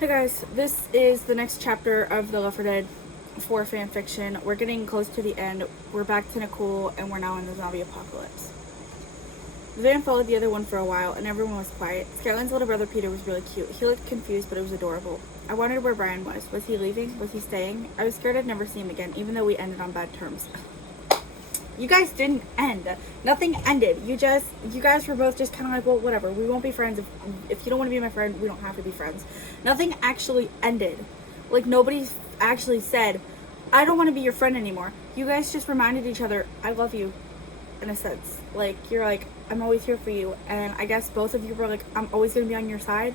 Hey guys, this is the next chapter of the Left 4 Dead 4 fanfiction. We're getting close to the end. We're back to Nickolle, and we're now in the zombie apocalypse. The van followed the other one for a while, and everyone was quiet. Skyline's little brother Peter was really cute. He looked confused, but it was adorable. I wondered where Brian was. Was he leaving? Was he staying? I was scared I'd never see him again, even though we ended on bad terms. You guys didn't end. Nothing ended. You guys were both just kind of like, well, whatever. We won't be friends. If you don't want to be my friend, we don't have to be friends. Nothing actually ended. Like, nobody actually said, I don't want to be your friend anymore. You guys just reminded each other, I love you, in a sense. Like, you're like, I'm always here for you. And I guess both of you were like, I'm always going to be on your side.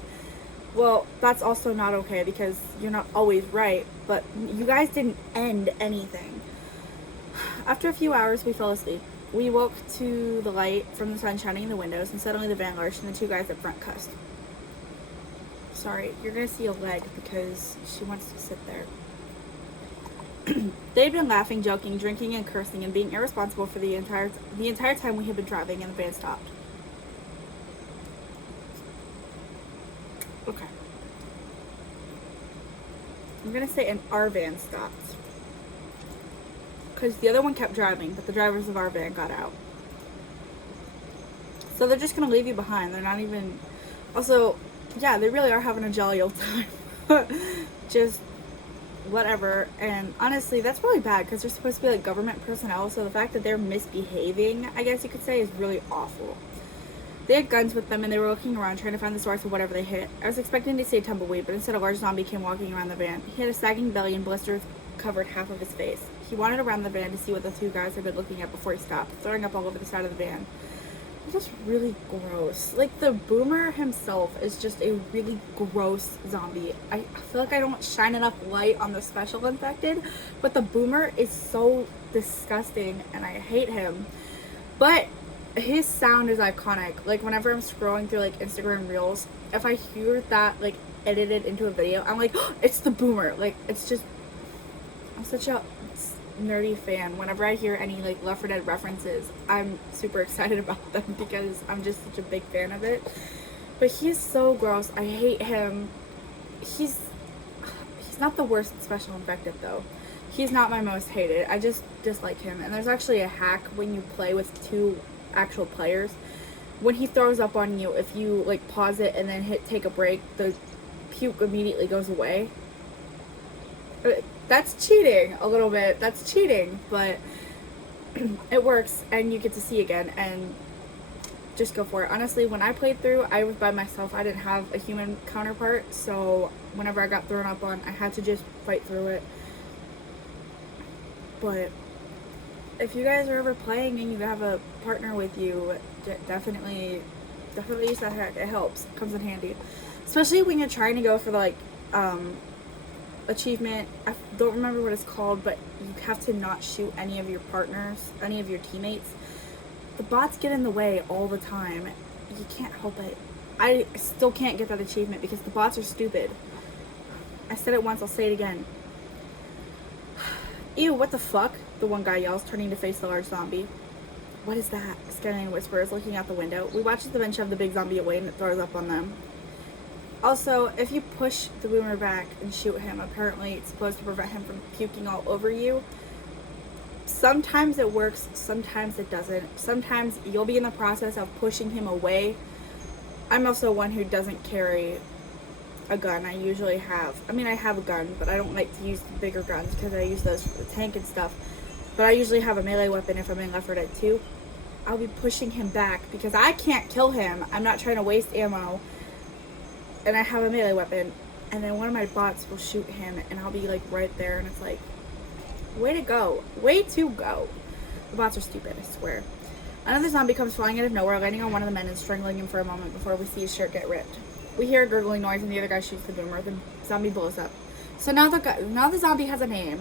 Well, that's also not okay because you're not always right. But you guys didn't end anything. After a few hours, we fell asleep. We woke to the light from the sun shining in the windows, and suddenly the van lurched and the two guys up front cussed. Sorry, you're gonna see a leg because she wants to sit there. They'd been laughing, joking, drinking, and cursing, and being irresponsible for the entire time we had been driving, and the van stopped. Okay. I'm gonna say our van stopped. Because the other one kept driving, but the drivers of our van got out. So they're just going to leave you behind. They're not even... Also, yeah, they really are having a jolly old time. Just whatever. And honestly, that's really bad because they're supposed to be like government personnel. So the fact that they're misbehaving, I guess you could say, is really awful. They had guns with them and they were looking around trying to find the source of whatever they hit. I was expecting to see a tumbleweed, but instead a large zombie came walking around the van. He had a sagging belly and blisters covered half of his face. He wandered around the van to see what the two guys had been looking at before he stopped, throwing up all over the side of the van. It was just really gross. Like, the boomer himself is just a really gross zombie. I feel like I don't shine enough light on the special infected, but the boomer is so disgusting and I hate him. But his sound is iconic. Like, whenever I'm scrolling through like Instagram reels, if I hear that like edited into a video, I'm like, oh, it's the boomer. Like, it's just, I'm such a nerdy fan. Whenever I hear any like Left 4 Dead references, I'm super excited about them because I'm just such a big fan of it. But he's so gross. I hate him. He's not the worst special infected though. He's not my most hated. I just dislike him. And there's actually a hack when you play with two actual players. When he throws up on you, if you like pause it and then hit take a break, the puke immediately goes away. That's cheating a little bit. That's cheating, but it works and you get to see again and just go for it. Honestly, when I played through, I was by myself. I didn't have a human counterpart, so whenever I got thrown up on, I had to just fight through it. But if you guys are ever playing and you have a partner with you, definitely use that hack. It helps. It comes in handy. Especially when you're trying to go for the, like, achievement. I don't remember what it's called, but you have to not shoot any of your partners, any of your teammates. The bots get in the way all the time. You can't help it. I still can't get that achievement because the bots are stupid. I said it once, I'll say it again. Ew, what the fuck? The one guy yells, turning to face the large zombie. What is that? Skyline whispers, looking out the window. We watch as the men shove the big zombie away and it throws up on them. Also, if you push the boomer back and shoot him, apparently it's supposed to prevent him from puking all over you. Sometimes it works, sometimes it doesn't. Sometimes you'll be in the process of pushing him away. I'm also one who doesn't carry a gun. I usually have. I mean, I have a gun, but I don't like to use the bigger guns because I use those for the tank and stuff. But I usually have a melee weapon if I'm in Left 4 Dead 2. I'll be pushing him back because I can't kill him. I'm not trying to waste ammo. And I have a melee weapon, and then one of my bots will shoot him, and I'll be like right there, and it's like, way to go, way to go. The bots are stupid, I swear. Another zombie comes flying out of nowhere, landing on one of the men and strangling him for a moment before we see his shirt get ripped. We hear a gurgling noise, and the other guy shoots the boomer. The zombie blows up. So now the zombie has a name,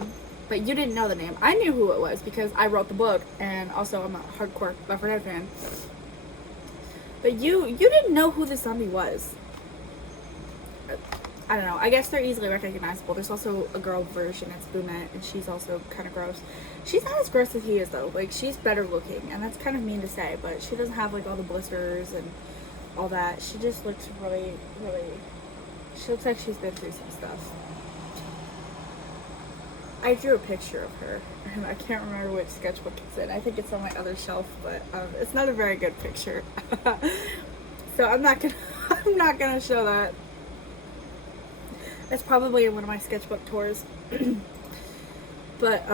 but you didn't know the name. I knew who it was because I wrote the book, and also I'm a hardcore Left 4 Dead fan. But you didn't know who the zombie was. I don't know. I guess they're easily recognizable. There's also a girl version. It's Boomette, and she's also kind of gross. She's not as gross as he is, though. Like, she's better looking, and that's kind of mean to say, but she doesn't have, like, all the blisters and all that. She just looks really, really She looks like she's been through some stuff. I drew a picture of her, and I can't remember which sketchbook it's in. I think it's on my other shelf, but it's not a very good picture. So I'm not gonna show that. It's probably in one of my sketchbook tours. But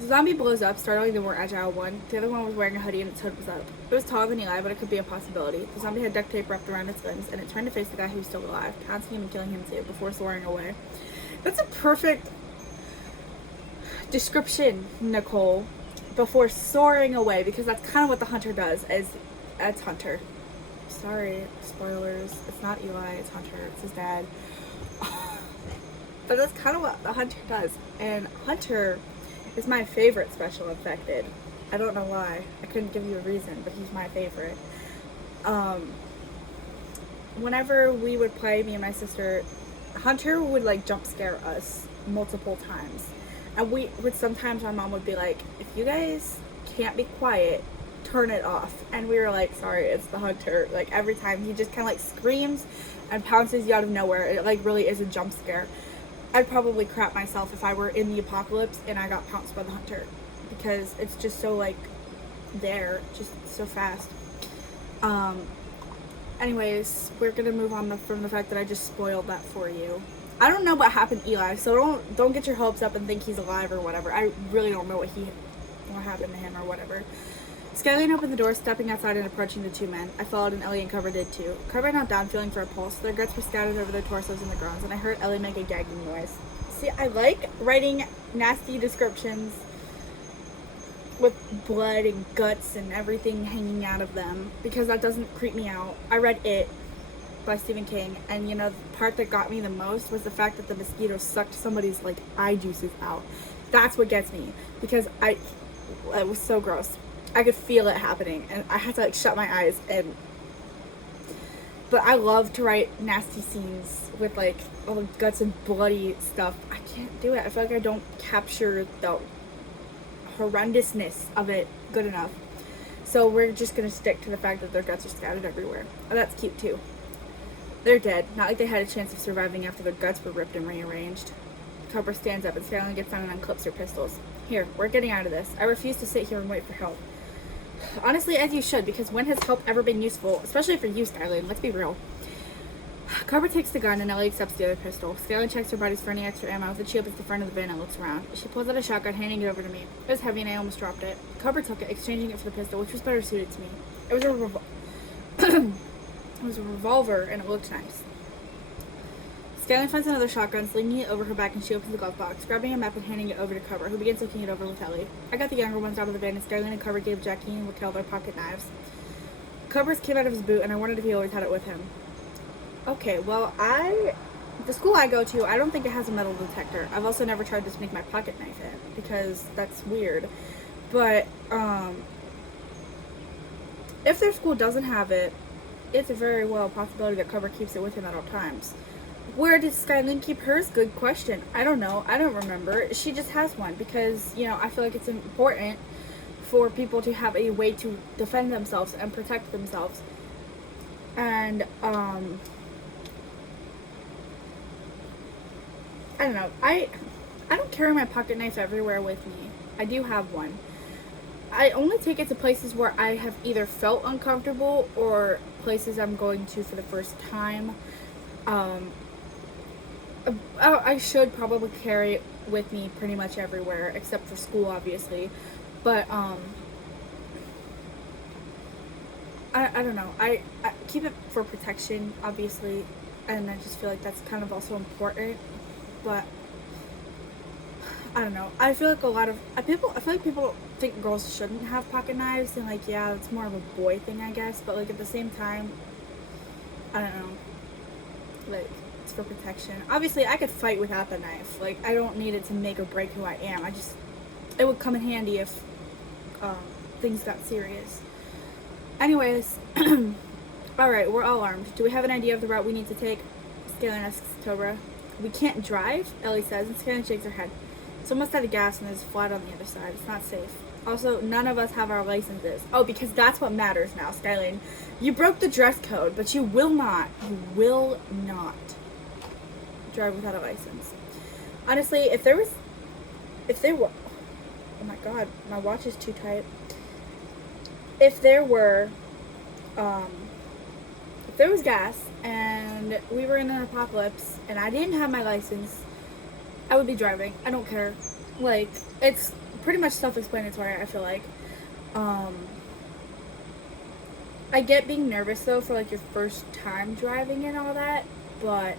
the zombie blows up, startling the more agile one. The other one was wearing a hoodie and its hood was up. It was taller than Eli, but it could be a possibility. The zombie had duct tape wrapped around its limbs, and it turned to face the guy who was still alive, pouncing him and killing him too, before soaring away. That's a perfect description, Nickolle. Before soaring away, because that's kind of what the hunter does. It's Hunter. Sorry, spoilers. It's not Eli, it's Hunter. It's his dad. But that's kind of what the hunter does. And Hunter is my favorite special infected. I don't know why. I couldn't give you a reason, but he's my favorite. Whenever we would play, me and my sister, Hunter would like jump scare us multiple times. And we would sometimes, my mom would be like, if you guys can't be quiet, turn it off. And we were like, sorry, it's the Hunter. Like every time he just kind of like screams and pounces you out of nowhere. It like really is a jump scare. I'd probably crap myself if I were in the apocalypse and I got pounced by the hunter, because it's just so like there, just so fast. Anyways, we're gonna move on from the fact that I just spoiled that for you. I don't know what happened to Eli, so don't get your hopes up and think he's alive or whatever. I really don't know what happened to him or whatever. Skyline opened the door, stepping outside and approaching the two men. I followed, and Ellie and Cover did too. Cover knelt down, feeling for a pulse. Their guts were scattered over their torsos and the groans, and I heard Ellie make a gagging noise. See, I like writing nasty descriptions with blood and guts and everything hanging out of them, because that doesn't creep me out. I read It by Stephen King, and you know, the part that got me the most was the fact that the mosquito sucked somebody's like eye juices out. That's what gets me, because it was so gross. I could feel it happening, and I had to like shut my eyes. But I love to write nasty scenes with like all the guts and bloody stuff. I can't do it. I feel like I don't capture the horrendousness of it good enough. So we're just gonna stick to the fact that their guts are scattered everywhere. And that's cute too. They're dead. Not like they had a chance of surviving after their guts were ripped and rearranged. Cobra stands up and Skyline gets down and unclips her pistols. Here, we're getting out of this. I refuse to sit here and wait for help. Honestly, as you should, because when has help ever been useful? Especially for you, Skyline. Let's be real. Cobra takes the gun and Ellie accepts the other pistol. Skyline checks her bodies for any extra ammo. Then she opens the front of the van and looks around. She pulls out a shotgun, handing it over to me. It was heavy and I almost dropped it. Cobra took it, exchanging it for the pistol, which was better suited to me. It was a revolver, and it looked nice. Skyline finds another shotgun, slinging it over her back, and she opens the glove box, grabbing a map and handing it over to Cover, who begins looking it over with Ellie. I got the younger ones out of the van, and Skyline and Cover gave Jackie and Raquel their pocket knives. Cover's came out of his boot, and I wondered if he always had it with him. Okay, well, the school I go to, I don't think it has a metal detector. I've also never tried to sneak my pocket knife in, because that's weird. But, if their school doesn't have it, it's a very well possibility that Cover keeps it with him at all times. Where does Skyline keep hers? Good question. I don't know. I don't remember. She just has one because, you know, I feel like it's important for people to have a way to defend themselves and protect themselves. And, I don't know. I don't carry my pocket knife everywhere with me. I do have one. I only take it to places where I have either felt uncomfortable or places I'm going to for the first time. I should probably carry it with me pretty much everywhere, except for school, obviously. But, I don't know. I keep it for protection, obviously, and I just feel like that's kind of also important. But, I don't know. I feel like I feel like people think girls shouldn't have pocket knives, and like, yeah, it's more of a boy thing, I guess. But, like, at the same time, I don't know. Like, it's for protection. Obviously, I could fight without the knife. Like, I don't need it to make or break who I am. It would come in handy if things got serious. Anyways, alright, we're all armed. Do we have an idea of the route we need to take? Skyline asks Cobra. We can't drive? Ellie says, and Skyline shakes her head. It's almost out of gas and there's a flat on the other side. It's not safe. Also, none of us have our licenses. Oh, because that's what matters now, Skyline. You broke the dress code, but you will not drive without a license. Honestly, if there were, oh my god, my watch is too tight. If there was gas and we were in an apocalypse and I didn't have my license, I would be driving. I don't care. Like, it's pretty much self-explanatory, I feel like. I get being nervous though for like your first time driving and all that, but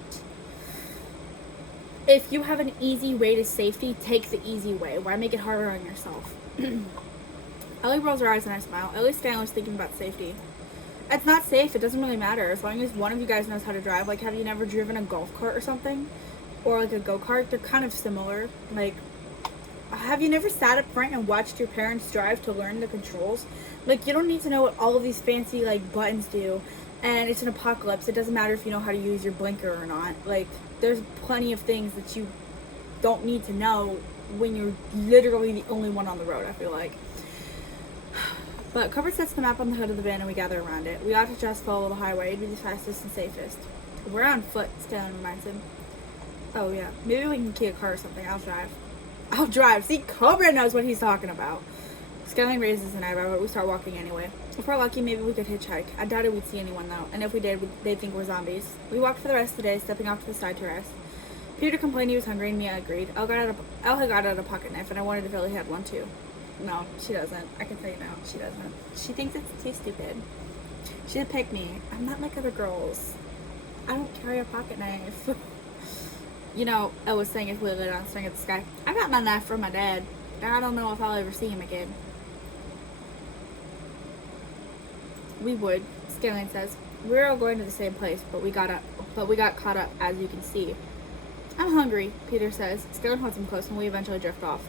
if you have an easy way to safety, take the easy way. Why make it harder on yourself? Ellie rolls her eyes and I smile. At least Skylar's thinking about safety. It's not safe. It doesn't really matter. As long as one of you guys knows how to drive. Like, have you never driven a golf cart or something? Or like a go-kart? They're kind of similar. Like, have you never sat up front and watched your parents drive to learn the controls? Like, you don't need to know what all of these fancy, like, buttons do. And it's an apocalypse. It doesn't matter if you know how to use your blinker or not. Like, there's plenty of things that you don't need to know when you're literally the only one on the road, I feel like. But Cooper sets the map on the hood of the van and we gather around it. We ought to just follow the highway. It'd be the fastest and safest. We're on foot, Skyline reminds him. Oh, yeah. Maybe we can key a car or something. I'll drive. See, Cobra knows what he's talking about. Skyline raises an eyebrow, but we start walking anyway. If we're lucky, maybe we could hitchhike. I doubted we'd see anyone, though. And if we did, they'd think we're zombies. We walked for the rest of the day, stepping off to the side to rest. Peter complained he was hungry, and Mia agreed. Elle had got out a pocket knife, and I wondered if Ellie had one, too. No, she doesn't. I can tell you now, she doesn't. She thinks it's too stupid. She's a pick-me. I'm not like other girls. I don't carry a pocket knife. You know, I was saying as we lay down staring at the sky, I got my knife from my dad. I don't know if I'll ever see him again. We would, Skyline says. We're all going to the same place, but we got caught up, as you can see. I'm hungry, Peter says. Skyline holds him close and we eventually drift off.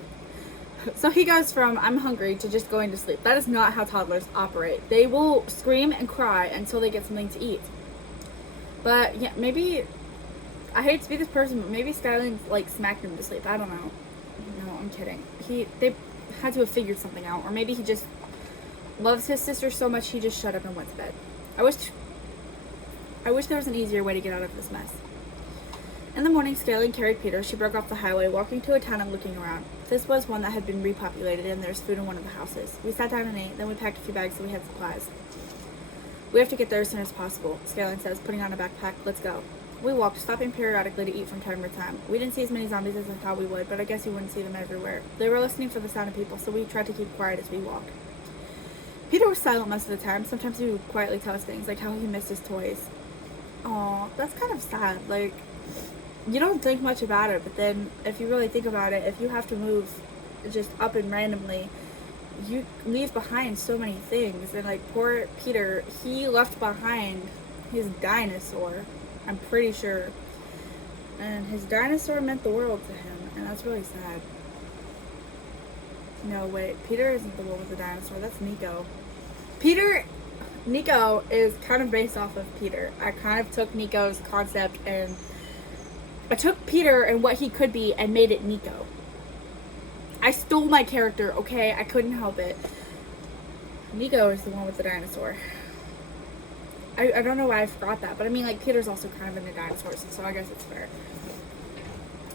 So he goes from I'm hungry to just going to sleep. That is not how toddlers operate. They will scream and cry until they get something to eat. But yeah, maybe, I hate to be this person, but maybe Skyline like smacked him to sleep. I don't know. No, I'm kidding. They had to have figured something out, or maybe he just loves his sister so much he just shut up and went to bed. I wish there was an easier way to get out of this mess. In the morning, Skyline carried Peter. She broke off the highway, walking to a town and looking around. This was one that had been repopulated, and there's food in one of the houses. We sat down and ate, then we packed a few bags so we had supplies. We have to get there as soon as possible, Skyline says, putting on a backpack. Let's go. We walked, stopping periodically to eat from time to time. We didn't see as many zombies as I thought we would, but I guess you wouldn't see them everywhere. They were listening for the sound of people, so we tried to keep quiet as we walked. Peter was silent most of the time. Sometimes he would quietly tell us things, like how he missed his toys. Aw, that's kind of sad. Like, you don't think much about it, but then if you really think about it, if you have to move just up and randomly, you leave behind so many things. And like poor Peter, he left behind his dinosaur, I'm pretty sure. And his dinosaur meant the world to him, and that's really sad. No, wait, Peter isn't the one with the dinosaur, that's Nico. Nico is kind of based off of Peter. I kind of took Nico's concept and I took Peter and what he could be and made it Nico. I stole my character, okay? I couldn't help it. Nico is the one with the dinosaur. I don't know why I forgot that, but I mean, like, Peter's also kind of into dinosaurs, so I guess it's fair.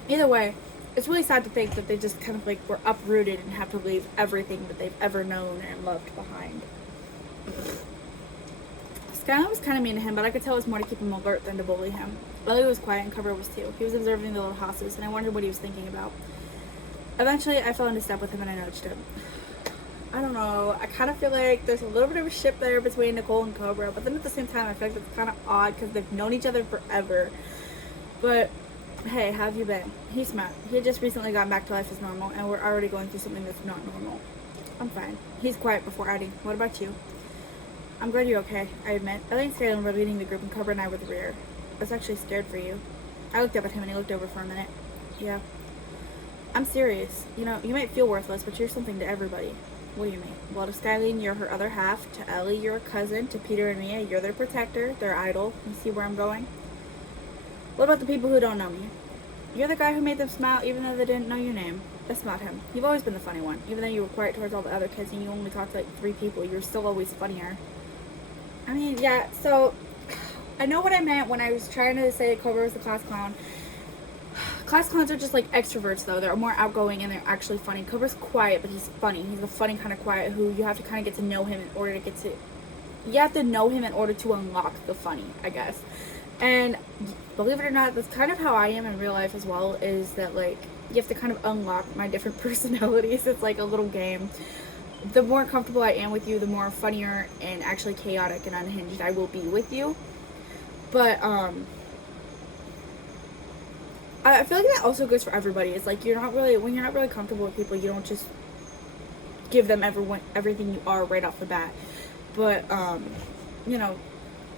Either way, it's really sad to think that they just kind of, like, were uprooted and have to leave everything that they've ever known and loved behind. Skyline was kind of mean to him, but I could tell it was more to keep him alert than to bully him. Ellie was quiet and Cover was too. He was observing the little houses, and I wondered what he was thinking about. Eventually, I fell into step with him and I nudged him. I don't know. I kind of feel like there's a little bit of a ship there between Nickolle and Cobra, but then at the same time, I feel like it's kind of odd because they've known each other forever. But hey, how have you been? He smiled. He had just recently gotten back to life as normal, and we're already going through something that's not normal. I'm fine. He's quiet before adding, what about you? I'm glad you're okay, I admit. Ellie and Skyline were leading the group, and Cobra and I were the rear. I was actually scared for you. I looked up at him, and he looked over for a minute. Yeah. I'm serious. You know, you might feel worthless, but you're something to everybody. What do you mean? Well, to Skyline, you're her other half. To Ellie, you're a cousin. To Peter and Mia, you're their protector, their idol. You see where I'm going? What about the people who don't know me? You're the guy who made them smile even though they didn't know your name. That's not him. You've always been the funny one. Even though you were quiet towards all the other kids and you only talked to like 3 people, you're still always funnier. I mean, yeah, so I know what I meant when I was trying to say Cobra was the class clown. Class clowns are just like extroverts, though. They're more outgoing and they're actually funny. Cobra's quiet, but he's funny. He's the funny kind of quiet who you have to kind of get to know him in order to get to... You have to know him in order to unlock the funny, I guess. And believe it or not, that's kind of how I am in real life as well, is that, like, you have to kind of unlock my different personalities. It's like a little game. The more comfortable I am with you, the more funnier and actually chaotic and unhinged I will be with you. But, I feel like that also goes for everybody. It's like when you're not really comfortable with people, you don't just give them everything you are right off the bat. But, you know,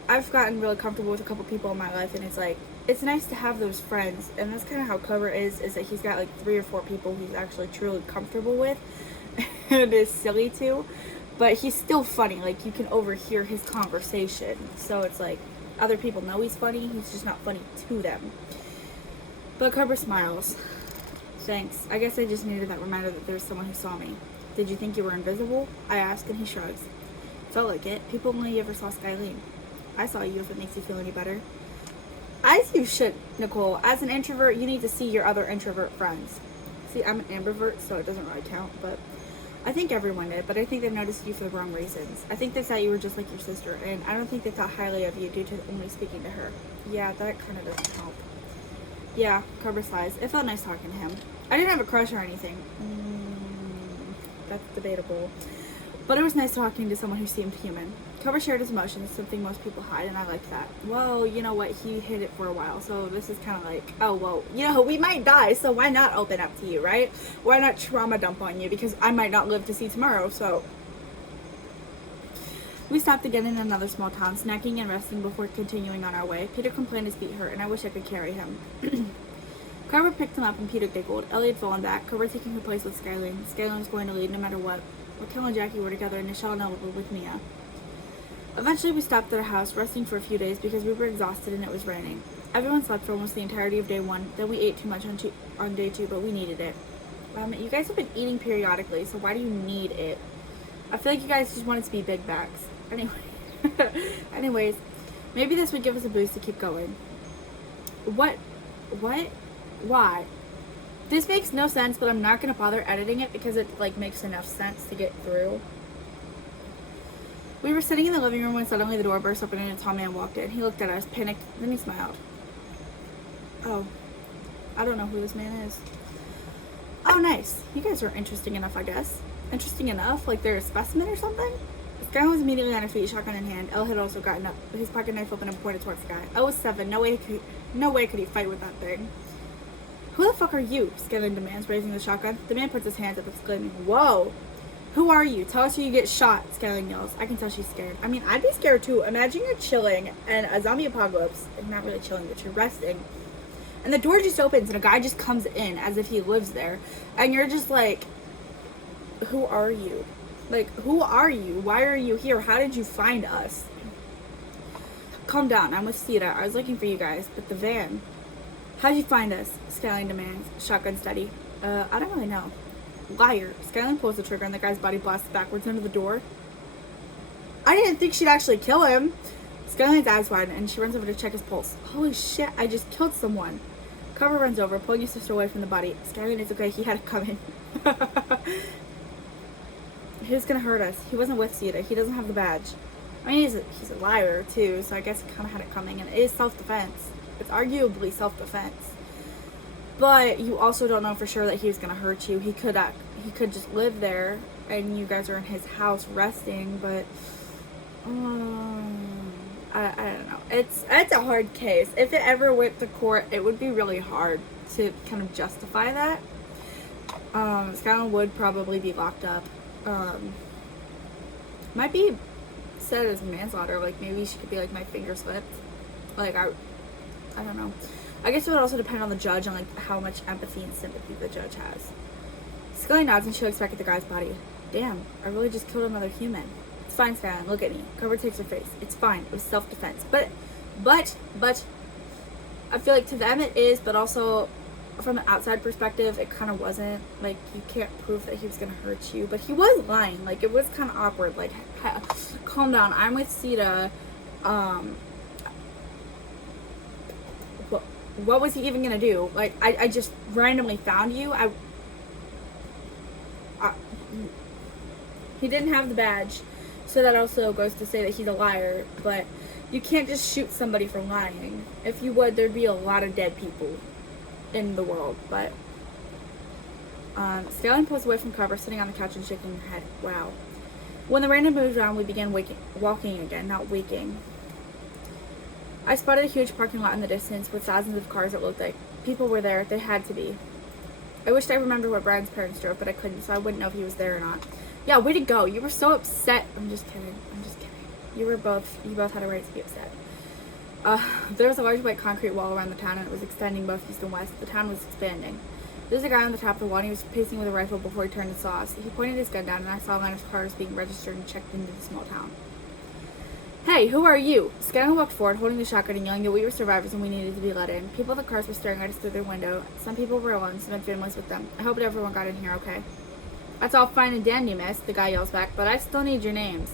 I've gotten really comfortable with a couple people in my life, and it's like, it's nice to have those friends. And that's kind of how Cobra is that he's got like 3 or 4 people he's actually truly comfortable with. And it's silly too. But he's still funny. Like, you can overhear his conversation. So it's like, other people know he's funny, he's just not funny to them. But Cobra smiles. Thanks. I guess I just needed that reminder that there was someone who saw me. Did you think you were invisible? I asked, and he shrugs. Felt like it. People only ever saw Skylene. I saw you if it makes you feel any better. As you should, Nicole. As an introvert, you need to see your other introvert friends. See, I'm an ambivert, so it doesn't really count, but I think everyone did, but I think they noticed you for the wrong reasons. I think they thought you were just like your sister, and I don't think they thought highly of you due to only speaking to her. Yeah, that kind of doesn't help. Yeah, Cobra sighs. It felt nice talking to him. I didn't have a crush or anything. That's debatable. But it was nice talking to someone who seemed human. Cobra shared his emotions, something most people hide, and I liked that. Well, you know what? He hid it for a while, so this is kind of like, oh, well, you know, we might die, so why not open up to you, right? Why not trauma dump on you? Because I might not live to see tomorrow, so... We stopped again in another small town, snacking and resting before continuing on our way. Peter complained his feet hurt, and I wish I could carry him. Cobra picked him up, and Peter giggled. Ellie had fallen back, Cobra taking her place with Skylene. Skylene was going to lead no matter what. Raquel and Jackie were together, and Nickolle and Ella were with Mia. Eventually, we stopped at our house, resting for a few days because we were exhausted and it was raining. Everyone slept for almost the entirety of day 1, then we ate too much on day 2, but we needed it. You guys have been eating periodically, so why do you need it? I feel like you guys just want it to be big bags. Anyways, maybe this would give us a boost to keep going. What? Why? This makes no sense, but I'm not going to bother editing it because it, like, makes enough sense to get through. We were sitting in the living room when suddenly the door burst open and a tall man walked in. He looked at us, panicked, then he smiled. Oh, I don't know who this man is. Oh, nice. You guys are interesting enough, I guess. Interesting enough? Like they're a specimen or something? Sky was immediately on her feet, shotgun in hand. Elle had also gotten up, his pocket knife open and pointed towards Sky. Elle was 7. No way could he fight with that thing. Who the fuck are you? Skylene demands, raising the shotgun. The man puts his hands up, exclaiming, Whoa! Who are you? Tell us or you get shot, Skylene yells. I can tell she's scared. I mean, I'd be scared too. Imagine you're chilling and a zombie apocalypse, not really chilling, but you're resting. And the door just opens and a guy just comes in as if he lives there. And you're just like, who are you? Like, who are you? Why are you here? How did you find us? Calm down. I'm with Sita. I was looking for you guys, but the van. How'd you find us? Skylene demands, shotgun steady. I don't really know. Liar. Skylene pulls the trigger and the guy's body blasts backwards into the door. I didn't think she'd actually kill him. Skylene's eyes widen and she runs over to check his pulse. Holy shit, I just killed someone. Cobra runs over, pulling his sister away from the body. Skylene, it's okay, he had it coming. He was gonna hurt us. He wasn't with Sita. He doesn't have the badge. I mean, he's a liar too, so I guess he kind of had it coming. And it is self-defense. It's arguably self-defense. But you also don't know for sure that he was gonna hurt you. He could just live there, and you guys are in his house resting. But I don't know. It's a hard case. If it ever went to court, it would be really hard to kind of justify that. Skylene would probably be locked up. Might be said as manslaughter. Like maybe she could be like, my finger slipped. Like I don't know. I guess it would also depend on the judge and like how much empathy and sympathy the judge has. Skylene nods and she looks back at the guy's body. Damn, I really just killed another human. It's fine, Skylene. Look at me. Cobra takes her face. It's fine. It was self-defense. But I feel like to them it is, but also from the outside perspective, it kind of wasn't. Like, you can't prove that he was gonna hurt you, but he was lying. Like, it was kind of awkward. Like, calm down. I'm with Sita. What was he even gonna do? Like, I just randomly found you. He didn't have the badge, so that also goes to say that he's a liar. But you can't just shoot somebody for lying. If you would, there'd be a lot of dead people in the world. But Stallion pulls away from cover, sitting on the couch and shaking her head. Wow. When the rain had moved around, we began walking again, not waking. I spotted a huge parking lot in the distance with thousands of cars. It looked like people were there. They had to be. I wished I remembered what Brian's parents drove, but I couldn't, so I wouldn't know if he was there or not. Yeah, way to go. You were so upset. I'm just kidding. You both had a right to be upset. There was a large white concrete wall around the town, and it was extending both east and west. The town was expanding. There was a guy on the top of the wall, and he was pacing with a rifle before he turned and saw us. He pointed his gun down, and I saw a line of cars being registered and checked into the small town. Hey, who are you? Scanlon walked forward, holding the shotgun and yelling that we were survivors and we needed to be let in. People in the cars were staring at us through their window. Some people were alone, some had families with them. I hope everyone got in here okay. That's all fine and dandy, miss, the guy yells back, but I still need your names.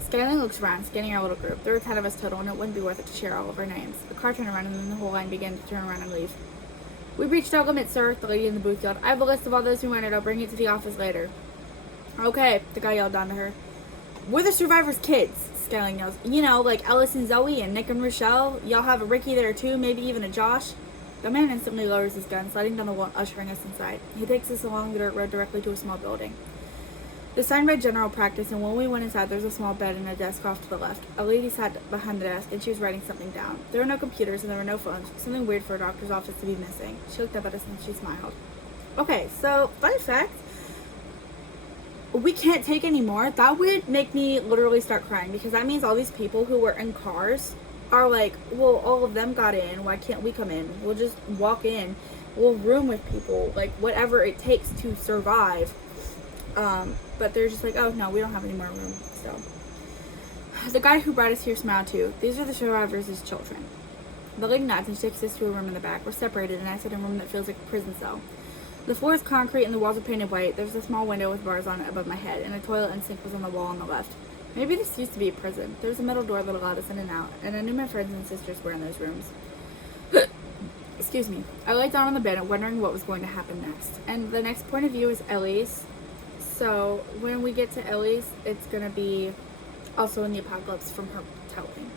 Scanlon looks around, scanning our little group. There were 10 of us total, and it wouldn't be worth it to share all of our names. The car turned around, and then the whole line began to turn around and leave. We've reached our limit, sir, the lady in the booth yelled. I have a list of all those who entered. I'll bring it to the office later. Okay, the guy yelled down to her. We're the survivors' kids, Scanlon yells. You know, like Ellis and Zoe and Nick and Rochelle. Y'all have a Ricky there, too, maybe even a Josh. The man instantly lowers his gun, sliding down the wall, ushering us inside. He takes us along the dirt road directly to a small building. The sign read general practice, and when we went inside, there was a small bed and a desk off to the left. A lady sat behind the desk, and she was writing something down. There were no computers, and there were no phones. Something weird for a doctor's office to be missing. She looked up at us, and she smiled. Okay, so, fun fact. We can't take any more. That would make me literally start crying, because that means all these people who were in cars are like, well, all of them got in. Why can't we come in? We'll just walk in. We'll room with people. Like, whatever it takes to survive. But they're just like, oh, no, we don't have any more room. So, the guy who brought us here smiled too. These are the survivors as children. The lady nods and takes us to a room in the back. We're separated, and I sit in a room that feels like a prison cell. The floor is concrete, and the walls are painted white. There's a small window with bars on it above my head, and a toilet and sink was on the wall on the left. Maybe this used to be a prison. There was a metal door that allowed us in and out, and I knew my friends and sisters were in those rooms. Excuse me. I lay down on the bed, wondering what was going to happen next. And the next point of view is Ellie's. So when we get to Ellie's, it's going to be also in the apocalypse from her telling.